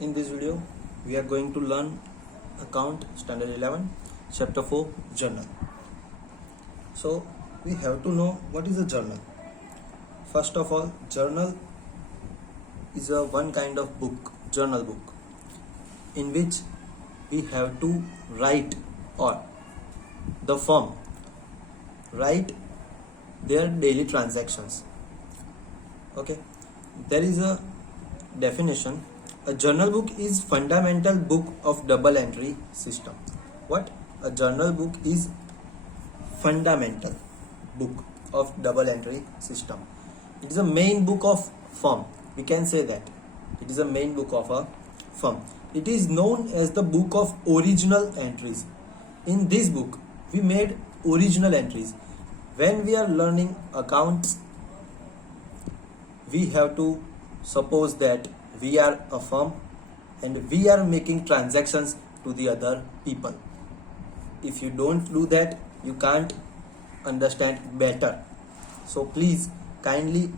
In this video, we are going to learn account standard 11 chapter 4 journal. So we have to know what is a journal. First of all, journal is a one kind of book, journal book, in which we have to write, or the firm write their daily transactions. Okay, there is a definition. A journal book is fundamental book of double entry system. What? A journal book is fundamental book of double entry system. It is a main book of firm. We can say that it is a main book of a firm. It is known as the book of original entries. In this book, we made original entries. When we are learning accounts, we have to suppose that we are a firm and we are making transactions to the other people. If you don't do that, you can't understand better. So please kindly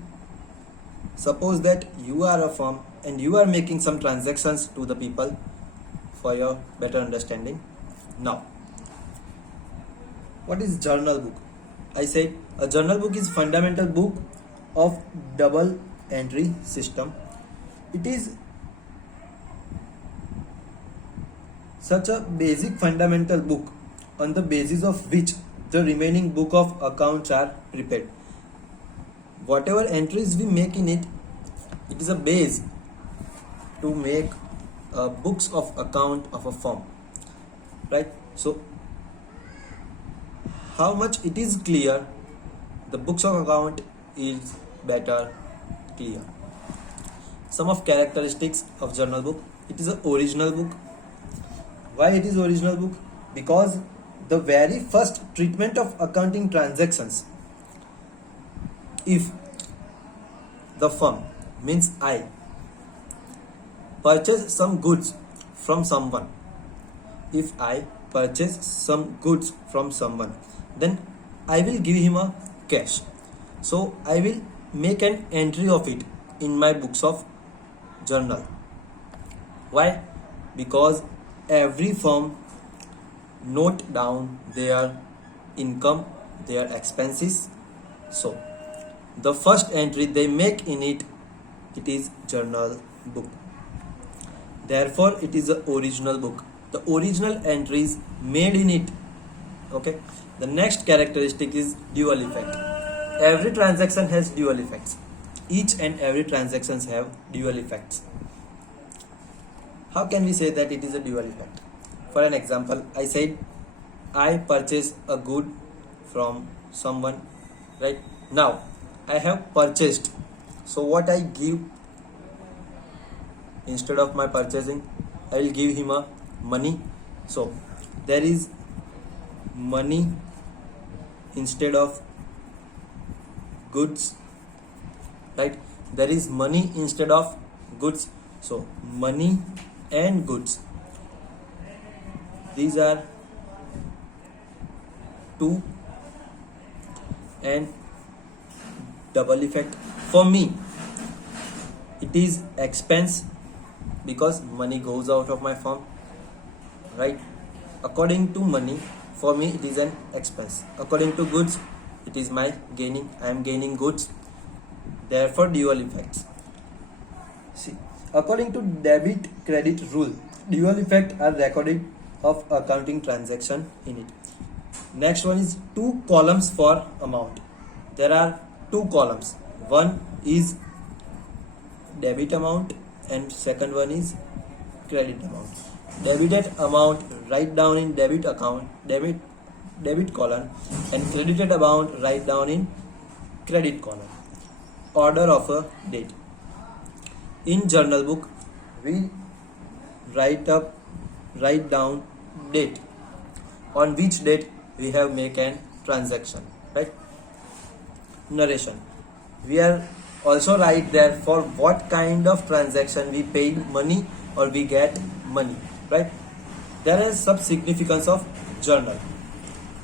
suppose that you are a firm and you are making some transactions to the people for your better understanding. Now, what is journal book? I said a journal book is fundamental book of double entry system. It is such a basic fundamental book on the basis of which the remaining book of accounts are prepared. Whatever entries we make in it, it is a base to make books of account of a firm, right? So how much it is clear, the books of account is better clear. Some of characteristics of journal book. It is an original book. Why it is original book? Because the very first treatment of accounting transactions, if the firm, means I, purchase some goods from someone, if I purchase some goods from someone, then I will give him a cash. So I will make an entry of it in my books of journal. Why? Because every firm note down their income, their expenses. So the first entry they make in it, it is journal book. Therefore it is the original book. The original entries made in it. Okay. The next characteristic is dual effect. Every transaction has dual effects. Each and every transactions have dual effects. How can we say that it is a dual effect? For an example, I said I purchase a good from someone, right? Now I have purchased. So what I give, instead of my purchasing, I will give him a money. So there is money instead of goods, right? There is money instead of goods. So money and goods, these are two and double effect. For me, it is expense because money goes out of my firm, right? According to money, for me it is an expense. According to goods, it is my gaining. I am gaining goods. Therefore dual effects. See, according to debit credit rule, dual effect are recorded of accounting transaction in it. Next one is two columns for amount. There are two columns. One is debit amount and second one is credit amount. Debited amount write down in debit account, debit column, and credited amount write down in credit column. Order of a date. In journal book, we write down date, on which date we have make an transaction, right? Narration. We are also write there for what kind of transaction we paid money or we get money, right? There is some significance of journal.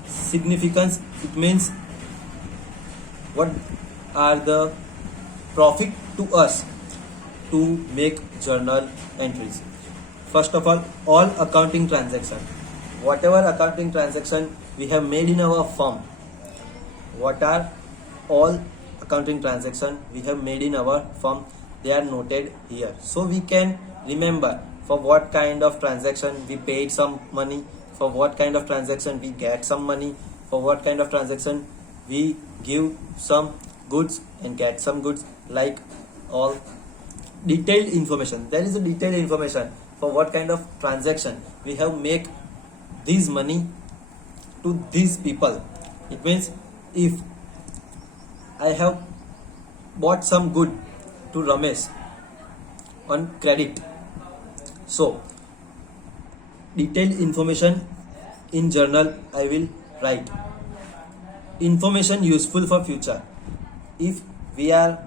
Significance, it means what are the profit to us to make journal entries. First of all accounting transaction, whatever accounting transaction we have made in our firm, what are all accounting transaction we have made in our firm, they are noted here, so we can remember for what kind of transaction we paid some money, for what kind of transaction we get some money, for what kind of transaction we give some goods and get some goods, like all detailed information. There is a detailed information for what kind of transaction we have make this money to these people. It means if I have bought some good to Ramesh on credit, so detailed information in journal I will write. Information useful for future. If we are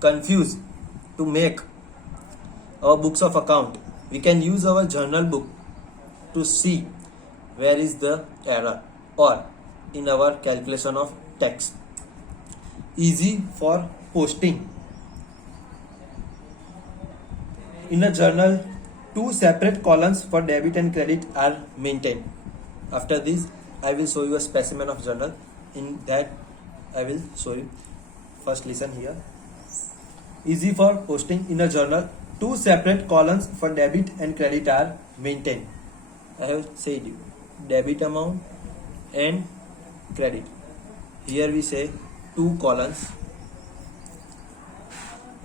confused to make our books of account, we can use our journal book to see where is the error or in our calculation of tax. Easy for posting. In a journal, two separate columns for debit and credit are maintained. After this, I will show you a specimen of journal. In that, I will show you. First, listen here. Easy for posting. In a journal, two separate columns for debit and credit are maintained. I have said you debit amount and credit. Here we say two columns,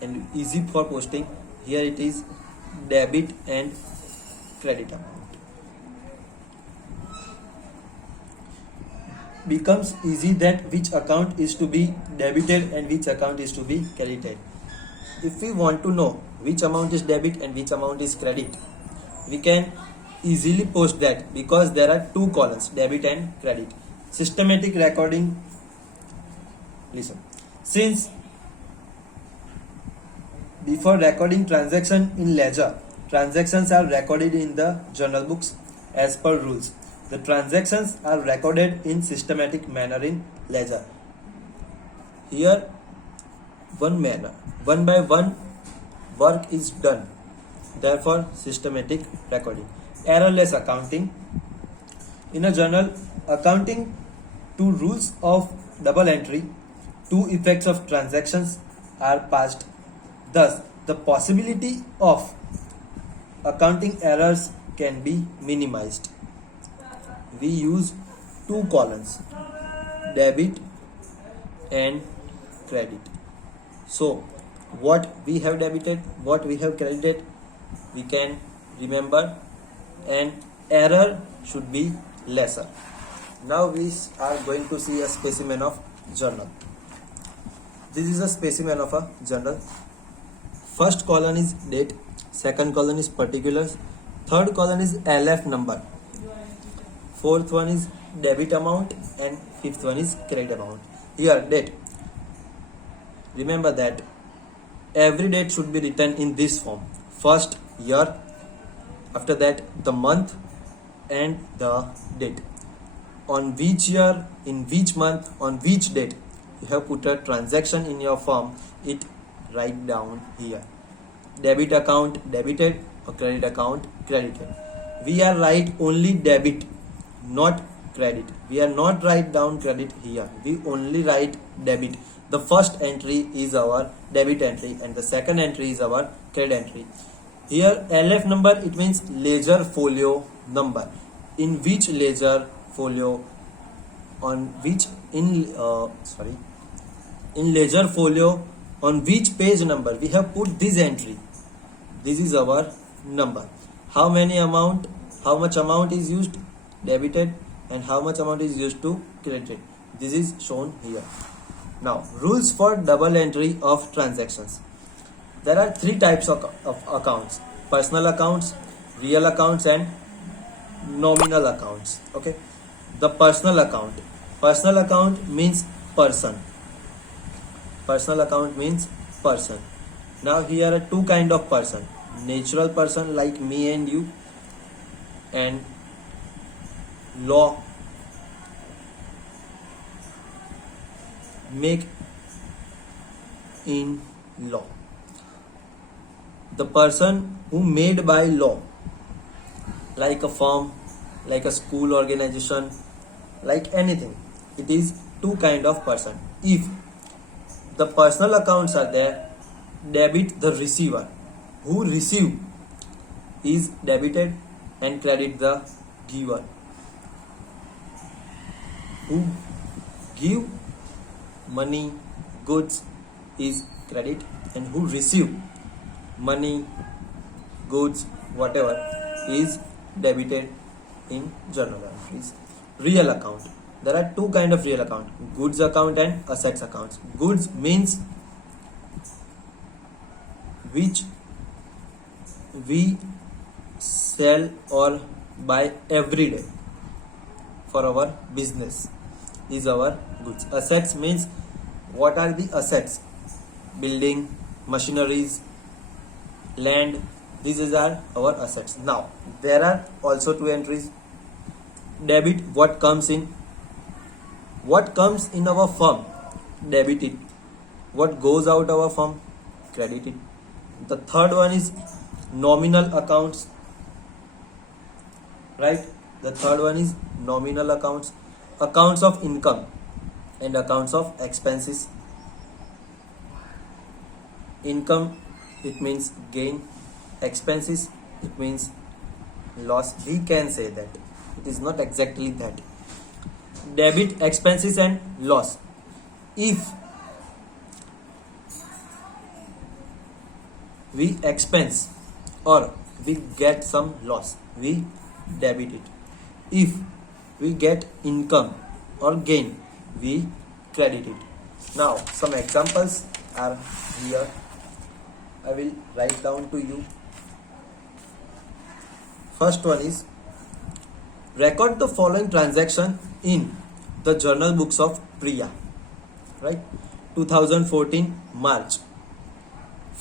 and easy for posting. Here it is debit and credit amount. Becomes easy that which account is to be debited and which account is to be credited. If we want to know which amount is debit and which amount is credit, we can easily post that because there are two columns, debit and credit. Systematic recording. Listen. Since before recording transaction in ledger, transactions are recorded in the journal books as per rules. The transactions are recorded in systematic manner in ledger. Here, one by one work is done. Therefore, systematic recording. Errorless accounting. In a journal, accounting to rules of double entry, two effects of transactions are passed. Thus, the possibility of accounting errors can be minimized. We use two columns, debit and credit. So, what we have debited, what we have credited, we can remember, and error should be lesser. Now we are going to see a specimen of journal. This is a specimen of a journal. First column is date, second column is particulars, third column is LF number, fourth one is debit amount, and fifth one is credit amount. Here date. Remember that every date should be written in this form. First year, after that the month and the date. On which year, in which month, on which date you have put a transaction in your form, it write down here. Debit account debited or credit account credited. We are write only debit, not credit. We are not write down credit here. We only write debit. The first entry is our debit entry and the second entry is our credit entry. Here LF number, it means ledger folio number. In which ledger folio, on which in ledger folio, on which page number we have put this entry. This is our number. How much amount is used debited and how much amount is used to credited. This is shown here. Now, rules for double entry of transactions. There are three types of accounts: personal accounts, real accounts, and nominal accounts. Okay. The personal account means person. Personal account means person. Now here are two kind of person: natural person like me and you, and law make in law. the person who made by law, like a firm, like a school organization, like anything. It is two kind of person. If the personal accounts are there, debit the receiver. Who receive is debited and credit the giver. Who give money, goods is credit, and who receive money, goods, whatever is debited in journal entries. Real account. There are two kind of real account: goods account and assets accounts. Goods means which we sell or buy every day for our business is our goods. Assets means what are the assets? Building, machineries, land. These are our assets. Now there are also two entries. Debit, what comes in our firm, debit it. What goes out our firm, credit it. The third one is nominal accounts, right? The third one is nominal accounts. Accounts of income and accounts of expenses. Income, it means gain. Expenses, it means loss. We can say that. It is not exactly that. Debit, expenses and loss. If we expense or we get some loss, we debit it. If we get income or gain, we credit it. Now some examples are here. I will write down to you. First one is, record the following transaction in the journal books of Priya, right? 2014 March.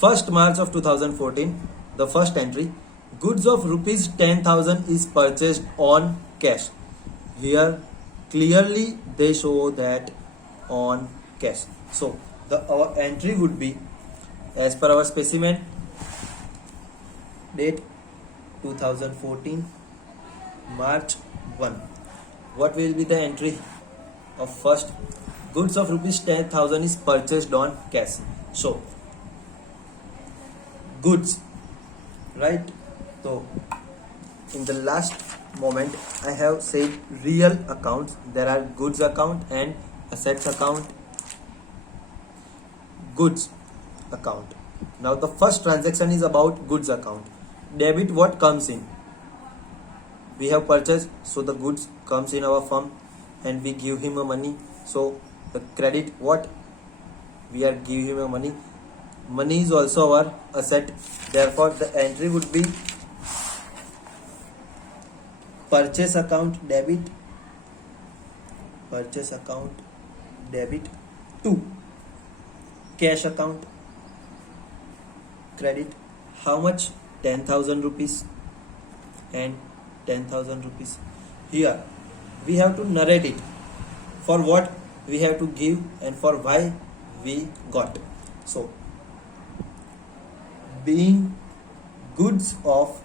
1st March of 2014, the first entry, goods of rupees 10,000 is purchased on cash. Here clearly they show that on cash. So our entry would be, as per our specimen, date 2014 March 1. What will be the entry of first? Goods of rupees 10,000 is purchased on cash. So goods, right? So in the last moment I have said real accounts. There are goods account and assets account. Goods account. Now the first transaction is about goods account. Debit, what comes in? We have purchased, so the goods comes in our firm and we give him a money. So the credit, what? We are giving him a money. Money is also our asset. Therefore the entry would be purchase account debit. Purchase account debit to cash account credit. How much? 10,000 rupees and 10,000 rupees. Here we have to narrate it. For what we have to give and for why we got. So being goods of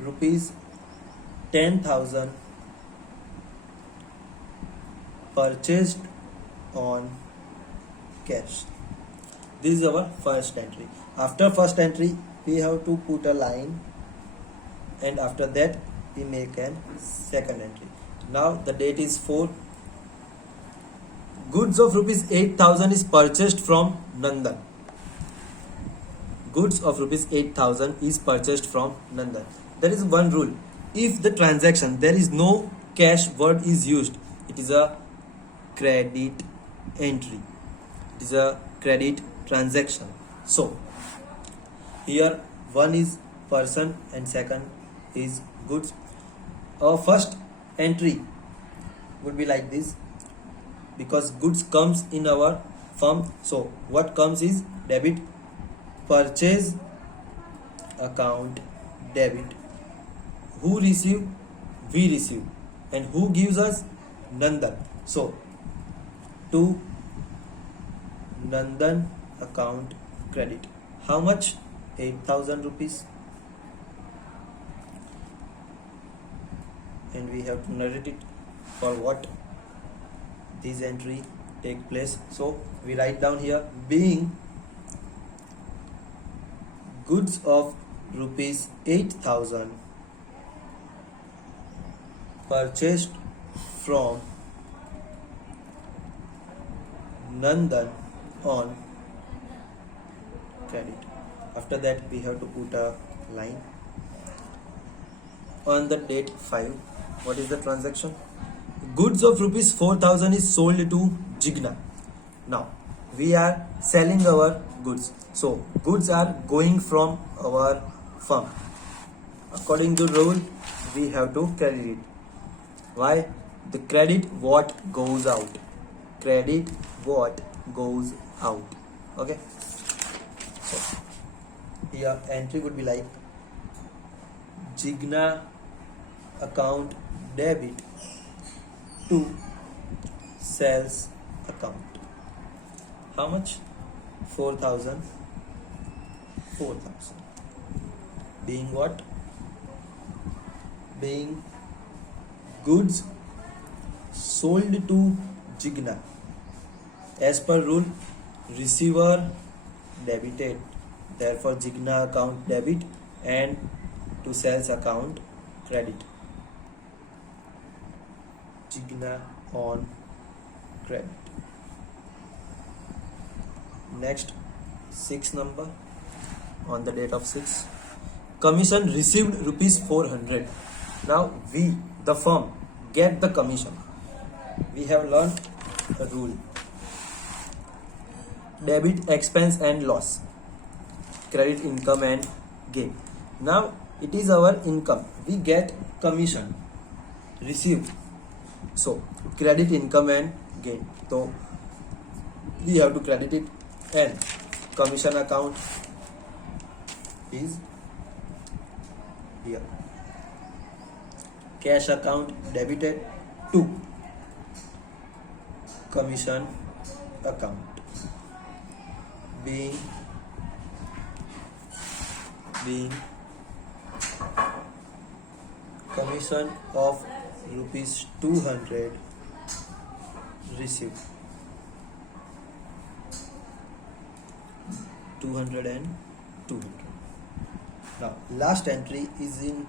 rupees 10,000 purchased on cash. This is our first entry. After first entry we have to put a line, and after that we make a second entry. Now the date is 4. Goods of rupees 8,000 is purchased from Nandan. Goods of rupees 8,000 is purchased from Nandan. There is one rule. If the transaction there is no cash word is used, it is a credit entry. It is a credit transaction. So here one is person and second is goods. Our first entry would be like this, because goods comes in our firm. So what comes is debit. Purchase account debit. Who receive? We receive. And who gives us? Nandan. So to Nandan account credit. How much? 8,000 rupees. And we have to narrate it for what this entry take place. So we write down here, being goods of rupees 8,000 purchased from Nandan on credit. After that we have to put a line. On the date 5, what is the transaction? Goods of rupees 4,000 is sold to Jigna. Now we are selling our goods, so goods are going from our firm. According to rule, we have to credit it. Why? The credit what goes out. Credit what goes out. Okay. So here entry would be like Jigna account debit to sales account. How much? 4,000. 4,000. Being what? Being goods sold to Jigna. As per rule, receiver debited. Therefore, Jigna account debit and to sales account credit. Jigna on credit. Next, 6 number. On the date of 6, commission received rupees 400. Now we, the firm, get the commission. We have learned a rule. Debit expense and loss, credit income and gain. Now it is our income, we get commission received, so credit income and gain, so we have to credit it. And commission account is here. Cash account debited to commission account. Being commission of rupees 200 received. 200 and 200. Now last entry is in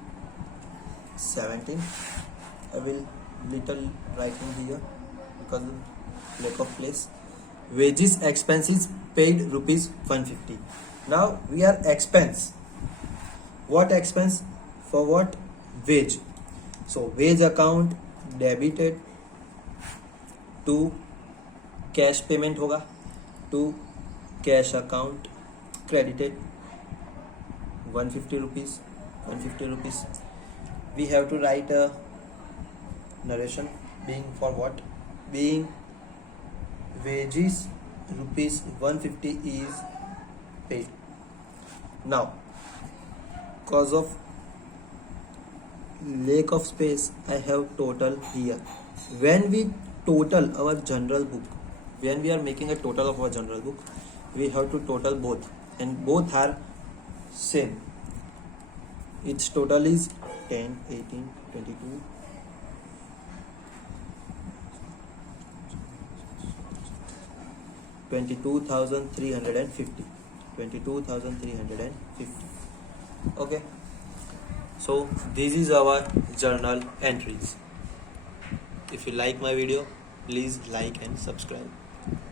17. I will little writing here because of lack of place. Wages expenses paid rupees 150. Now we are expense. What expense? For what? Wage. So wage account debited to cash payment होगा, to cash account credited 150 rupees. 150 rupees. We have to write a narration. Being for what? Being wages rupees 150 is paid. Now cause of lack of space, I have total here. When we total our general book, when we are making a total of our general book, we have to total both, and both are same. Its total is 10, 18, 22, 22,350. 22,350. Okay, so this is our journal entries. If you like my video, please like and subscribe.